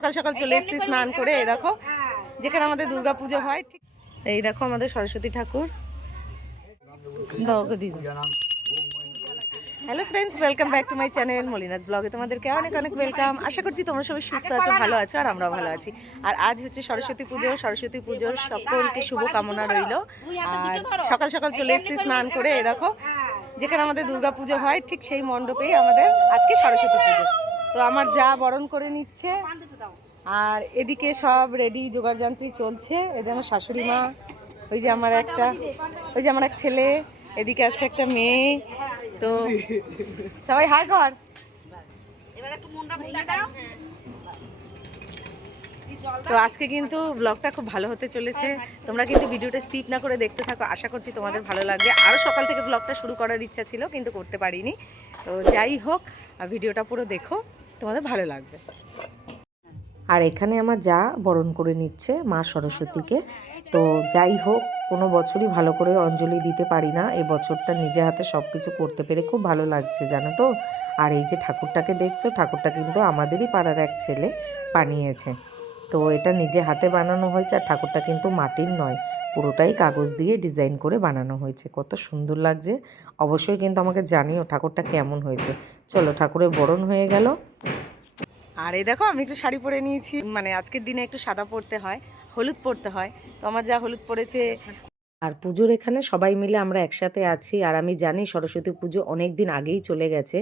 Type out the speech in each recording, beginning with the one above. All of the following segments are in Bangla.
সকাল সকাল চলে এসেছি স্নান করে। এই দেখো যেখানে আমাদের দুর্গা পুজো হয়, ঠিক এই দেখো আমাদের সরস্বতী ঠাকুর। Hello friends, welcome back to my channel মলিনাস ব্লগে তোমাদেরকে অনেক অনেক ওয়েলকাম। আশা করছি তোমরা সবাই সুস্থ আছো, ভালো আছো, আর আমরাও ভালো আছি। আর আজ হচ্ছে সরস্বতী পুজো। সরস্বতী পুজোর সকলকে শুভ কামনা রইল। আর সকাল সকাল চলে এসেছি স্নান করে। এই দেখো যেখানে আমাদের দুর্গা পুজো হয়, ঠিক সেই মণ্ডপেই আমাদের আজকে সরস্বতী পুজো। তো আমার যা বরণ করে নিচ্ছে, আর এদিকে সব রেডি জোগাড়যন্ত্রী চলছে। এদের আমার শাশুড়ি মা, ওই যে আমার এক ছেলে, এদিকে আছে একটা মেয়ে। তো সবাই হাই কর। তো আজকে কিন্তু ব্লগটা খুব ভালো হতে চলেছে। তোমরা কিন্তু ভিডিওটা স্কিপ না করে দেখতে থাকো, আশা করছি তোমাদের ভালো লাগবে। আরও সকাল থেকে ব্লগটা শুরু করার ইচ্ছা ছিল, কিন্তু করতে পারিনি। তো যাই হোক, ভিডিওটা পুরো দেখো, তোমাদের ভালো লাগবে। আর এখানে আমার যা বরণ করে নিচ্ছে মা সরস্বতীকে। তো যাই হোক, কোনো বছরই ভালো করে অঞ্জলি দিতে পারি না, এই বছরটা নিজে হাতে সব কিছু করতে পেরে খুব ভালো লাগছে, জানো তো। আর এই যে ঠাকুরটাকে দেখছো, ঠাকুরটা কিন্তু আমাদেরই পাড়ার এক ছেলে বানিয়েছে। তো এটা নিজে হাতে বানানো হয়েছে, আর ঠাকুরটা কিন্তু মাটির নয়, পুরোটাই কাগজ দিয়ে ডিজাইন করে বানানো হয়েছে। কত সুন্দর লাগছে। অবশ্যই কিন্তু আমাকে জানিও ঠাকুরটা কেমন হয়েছে। চলো, ঠাকুরের বরণ হয়ে গেল। আর এই দেখো আমি একটু শাড়ি পরে নিয়েছি, মানে আজকের দিনে একটু সাদা পরতে হয়, হলুদ পরতে হয়। তো আমার যা হলুদ পরেছে। আর পুজোর এখানে সবাই মিলে আমরা একসাথে আছি। আর আমি জানি সরস্বতী পুজো অনেক দিন আগেই চলে গেছে,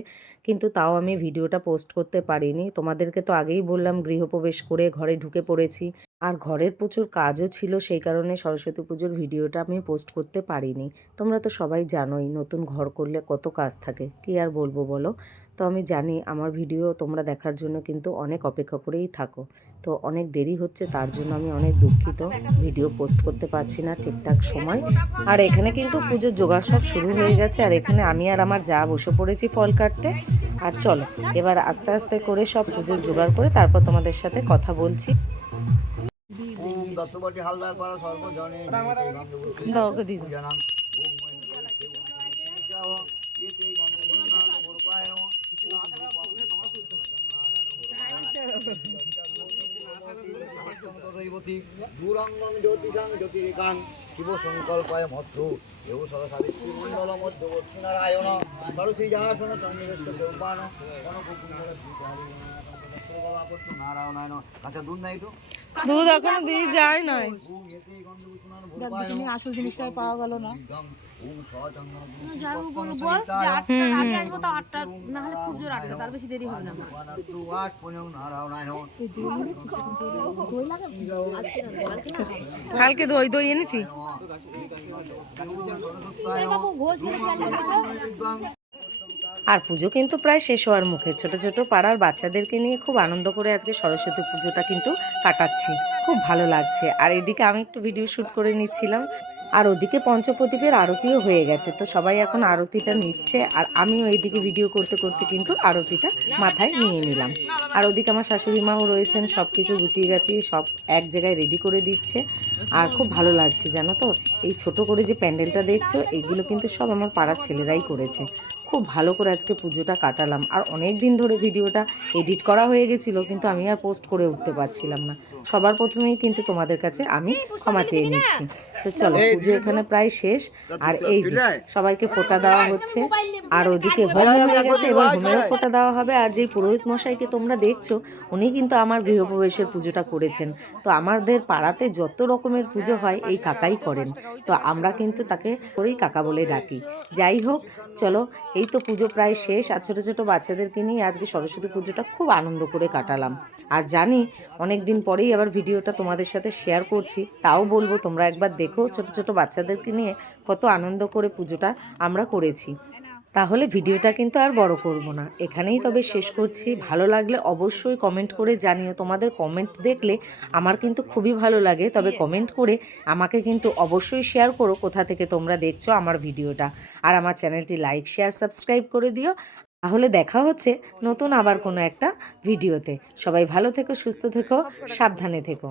কিন্তু তাও আমি ভিডিওটা পোস্ট করতে পারিনি। তোমাদেরকে তো আগেই বললাম, গৃহপ্রবেশ করে ঘরে ঢুকে পড়েছি, আর ঘরের প্রচুর কাজও ছিল, সেই কারণে সরস্বতী পুজোর ভিডিওটা আমি পোস্ট করতে পারিনি। তোমরা তো সবাই জানোই, নতুন ঘর করলে কত কাজ থাকে, কি আর বলবো বলো। তো আমি জানি আমার ভিডিও তোমরা দেখার জন্য কিন্তু অনেক অপেক্ষা করেই থাকো। তো অনেক দেরি হচ্ছে, তার জন্য আমি অনেক দুঃখিত, ভিডিও পোস্ট করতে পারছি না ঠিকঠাক সময়। আর এখানে কিন্তু পুজোর জোগাড় সব শুরু হয়ে গেছে, আর এখানে আমি আর আমার যা বসে পড়েছি ফল কাটতে। আর চলো এবার আস্তে আস্তে করে সব পুজোর জোগাড় করে তারপর তোমাদের সাথে কথা বলছি। দূরঙ্গং জ্যোতিষাং জ্যোতিরিকাং শিব সংকল্পায় মধ্য এও সরসাবিত্রী মণ্ডল মধ্যবর্তী নারায়ণ সরসিজাসন সন্নিবেষ্ট দেবান নারায়ণ। আচ্ছা, দুধ নাই তো? দুধ এখনো দিয়ে যায় নাই। আসল জিনিসটাই পাওয়া গেল না। কালকে দই দই এনেছি। আর পুজো কিন্তু প্রায় শেষ হওয়ার মুখে। ছোট ছোট পাড়ার বাচ্চাদেরকে নিয়ে খুব আনন্দ করে আজকে সরস্বতী পুজোটা কিন্তু কাটাচ্ছি, খুব ভালো লাগছে। আর এদিকে আমি একটু ভিডিও শ্যুট করে নিচ্ছিলাম, আর ওদিকে পঞ্চপ্রদীপের আরতিও হয়ে গেছে। তো সবাই এখন আরতিটা নিচ্ছে, আর আমিও এইদিকে ভিডিও করতে করতে কিন্তু আরতিটা মাথায় নিয়ে নিলাম। আর ওদিকে আমার শাশুড়ি মাও রয়েছেন, সব কিছু গুছিয়ে গেছি, সব এক জায়গায় রেডি করে দিচ্ছে। আর খুব ভালো লাগছে, জানো তো। এই ছোট করে যে প্যান্ডেলটা দেখছো, এইগুলো কিন্তু সব আমার পাড়ার ছেলেরাই করেছে। খুব ভালো করে আজকে পুজোটা কাটালাম। আর অনেক দিন ধরে ভিডিওটা এডিট করা হয়ে গেছিলো, কিন্তু আমি আর পোস্ট করে উঠতে পারছিলাম না। সবার প্রথমেই কিন্তু তোমাদের কাছে আমি ক্ষমা চেয়ে নিচ্ছি। তো চলো, পুজো এখানে প্রায় শেষ। আর এই যে সবাইকে ফোঁটা দেওয়া হচ্ছে, আর ওদিকে হোম হয়ে গেছে, এবার হোমেরও ফোঁটা দেওয়া হবে। আর যেই পুরোহিত মশাইকে তোমরা দেখছো, উনি কিন্তু আমার গৃহপ্রবেশের পুজোটা করেছেন। তো আমাদের পাড়াতে যত রকমের পুজো হয় এই কাকাই করেন, তো আমরা কিন্তু তাকে করেই কাকা বলে ডাকি। যাই হোক, চলো, এই তো পুজো প্রায় শেষ। আর ছোটো ছোটো বাচ্চাদেরকে নিয়ে আজকে সরস্বতী পুজোটা খুব আনন্দ করে কাটালাম। আর জানি অনেক দিন পরেই আবার ভিডিওটা তোমাদের সাথে শেয়ার করছি, তাও বলবো তোমরা একবার দেখো ছোটো ছোটো বাচ্চাদেরকে নিয়ে কত আনন্দ করে পুজোটা আমরা করেছি। তাহলে ভিডিওটা কিন্তু আর বড় করব না, এখানেই তবে শেষ করছি। ভালো লাগলে অবশ্যই কমেন্ট করে জানিও। তোমাদের কমেন্ট দেখলে আমার কিন্তু খুবই ভালো লাগে। তবে কমেন্ট করে আমাকে কিন্তু অবশ্যই শেয়ার করো কোথা থেকে তোমরা দেখছো আমার ভিডিওটা। আর আমার চ্যানেলটি লাইক, শেয়ার, সাবস্ক্রাইব করে দিও। তাহলে দেখা হচ্ছে নতুন আবার কোনো একটা ভিডিওতে। সবাই ভালো থেকো, সুস্থ থেকো, সাবধানে থেকো।